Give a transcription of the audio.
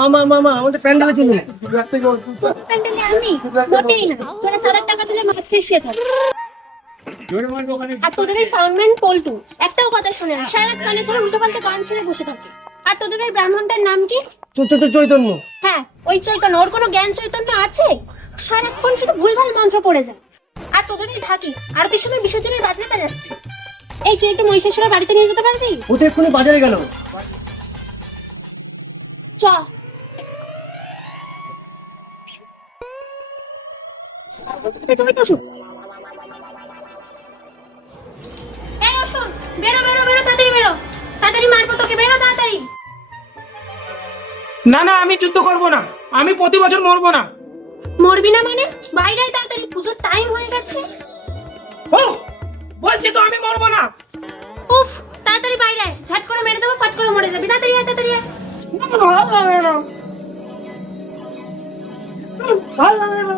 মামা মামা আমাদের প্যান্ডেলে চলুন প্যান্ডেলে আমি মোটেই না তোরা সাদার টাকা দিলে মাছ খেয়ে শুয়ে থাক আর তোদের ওই সাউন্ডম্যান পল্টু একটাও কথা শুনে না। সারা কানে ধরে উল্টো পাল্টা গান ছেড়ে বসে থাকে। আর তোদের ওই ব্রাহ্মণটার নাম কি? চৈতন্য চৈতন্য। হ্যাঁ ওই চৈতন্য। ওর কোনো জ্ঞান চৈতন্য আছে? সারাক্ষণ শুধু ভুলভাল মন্ত্র পড়ে যায়। আর তোদের ওই থাকি আর তুই সময় বিসর্জনের বাজনা বাজাচ্ছে। এই তুই একটু মহিষাসুরের বাড়িতে নিয়ে যেতে পারবি? ও তো এক্ষুনি বাজারে গেল। চ। বেরো বেরো বেরো তাড়াতাড়ি বেরো। তাড়াতাড়ি মারবো তোকে বেরো তাড়াতাড়ি। না না আমি যুদ্ধ করব না। আমি প্রতি বছর মরবো না। মরবি না মানে? বাইরে তাড়াতাড়ি পুজোর টাইম হয়ে গেছে। ও বলছি তো আমি মরবো না। উফ তাড়াতাড়ি বাইরে ঝাট করে মেরে দেবো ফাট করে মরে যাবি। তাড়াতাড়ি তাড়াতাড়ি ভালো লাগে না। ভালো লাগে না।